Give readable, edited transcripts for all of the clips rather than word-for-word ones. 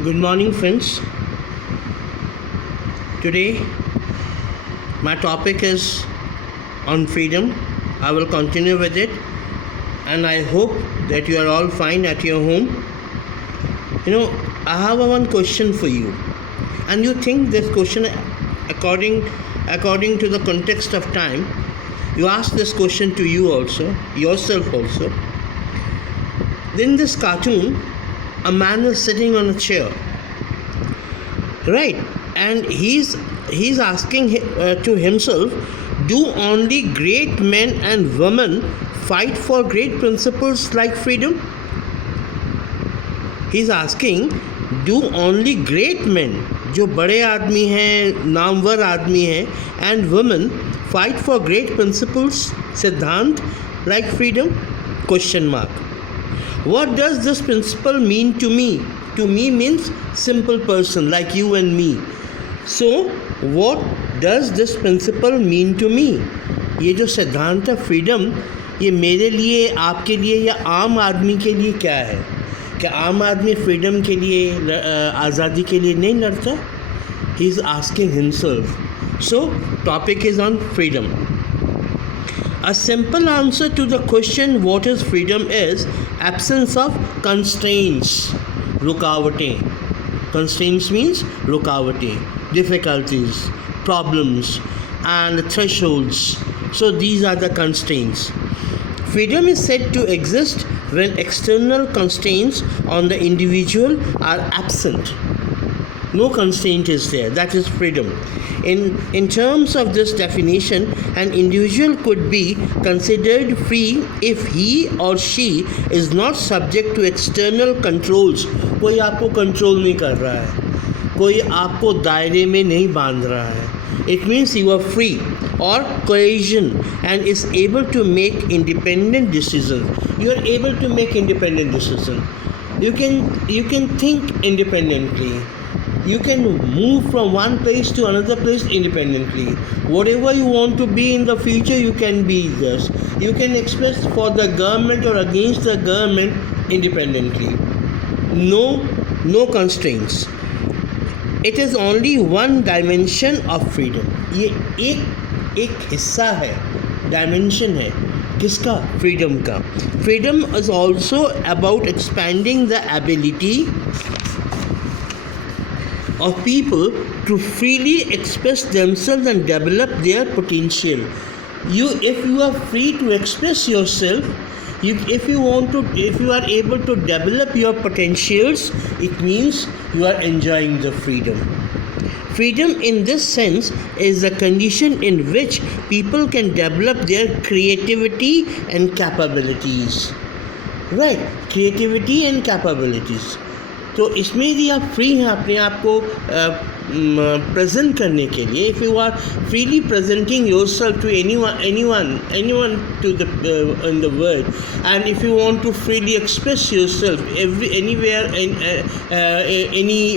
Good morning, friends. Today, my topic is on freedom. I will continue with it, and I hope that you are all fine at your home. I have one question for you, and you think this question, according to the context of time, you ask this question to you also, yourself also. In this cartoon, a man is sitting on a chair, right? And he's asking to himself, do only great men and women fight for great principles like freedom? He's asking, do only great men, जो बड़े आदमी हैं, नामवर आदमी हैं, and women fight for great principles, सिद्धांत like freedom? Question mark. What does this principle mean to me? To me means simple person like you and me. So, what does this principle mean to me? ये जो सिद्धांत है freedom, ये मेरे लिए, आपके लिए या आम आदमी के लिए क्या है? क्या आम आदमी फ्रीडम के लिए, आज़ादी के लिए नहीं लड़ता? He is asking himself. So, topic is on freedom. A simple answer to the question what is freedom is absence of constraints, रुकावटें. Constraints means रुकावटें, difficulties, problems and thresholds. So these are the constraints. Freedom is said to exist when external constraints on the individual are absent. No constraint is there. That is freedom. In terms of this definition, an individual could be considered free if he or she is not subject to external controls. कोई आपको control नहीं कर रहा है, कोई आपको दायरे में नहीं बांध रहा है. It means you are free or cohesion and is able to make independent decisions. You are able to make independent decisions. You can think independently. You can move from one place to another place independently. Whatever you want to be in the future, you can be this. You can express for the government or against the government independently. No constraints. It is only one dimension of freedom. ये एक हिस्सा है, dimension है. किसका? Freedom का. Freedom is also about expanding the ability of people to freely express themselves and develop their potential. If you are free to express yourself, if you are able to develop your potentials, it means you are enjoying the freedom. Freedom in this sense is a condition in which people can develop their creativity and capabilities. Right, creativity and capabilities. तो इसमें यदि आप free हैं अपने आप को present करने के लिए, if you are freely presenting yourself to anyone to the in the world, and if you want to freely express yourself anywhere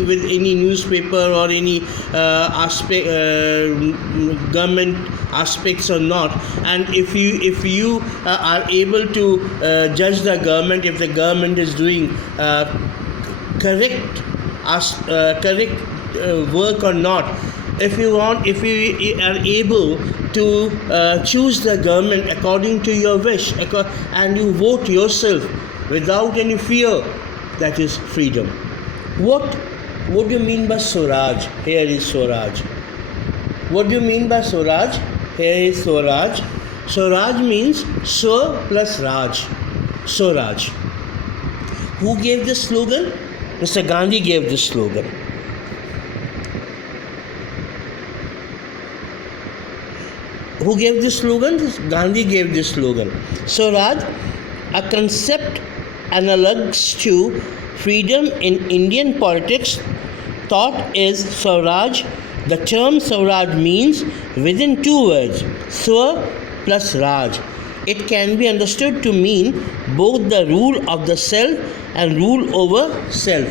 with any newspaper or any aspect, government aspects or not, and if you are able to judge the government, if the government is doing correct work or not, if you are able to choose the government according to your wish, and you vote yourself without any fear, that is freedom. What do you mean by Swaraj? Here is Swaraj. What do you mean by Swaraj? Here is Swaraj. Swaraj means Swa plus Raj. Swaraj. Who gave this slogan? Mr. Gandhi gave this slogan. Who gave this slogan? Gandhi gave this slogan. Swaraj, a concept analogous to freedom in Indian politics, thought is Swaraj. The term Swaraj means within two words, Swa plus Raj. It can be understood to mean both the rule of the self and rule over self.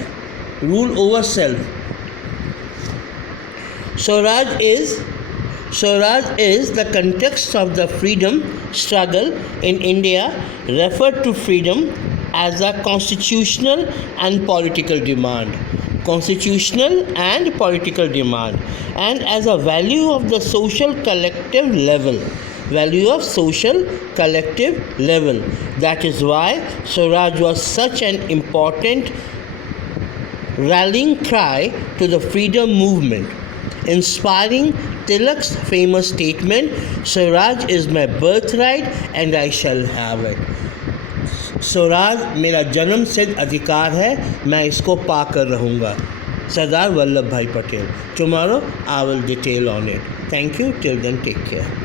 Rule over self. Swaraj is the context of the freedom struggle in India, referred to freedom as a constitutional and political demand. constitutional and political demand, and as a value of the social collective level. Value of social collective level. That is why Swaraj was such an important rallying cry to the freedom movement, inspiring Tilak's famous statement, Swaraj is my birthright and I shall have it. Swaraj मेरा जन्म सिद्ध अधिकार है, मैं इसको पाकर रहूँगा. सरदार वल्लभ भाई Patel. Tomorrow I will detail on it. Thank you. Till then, take care.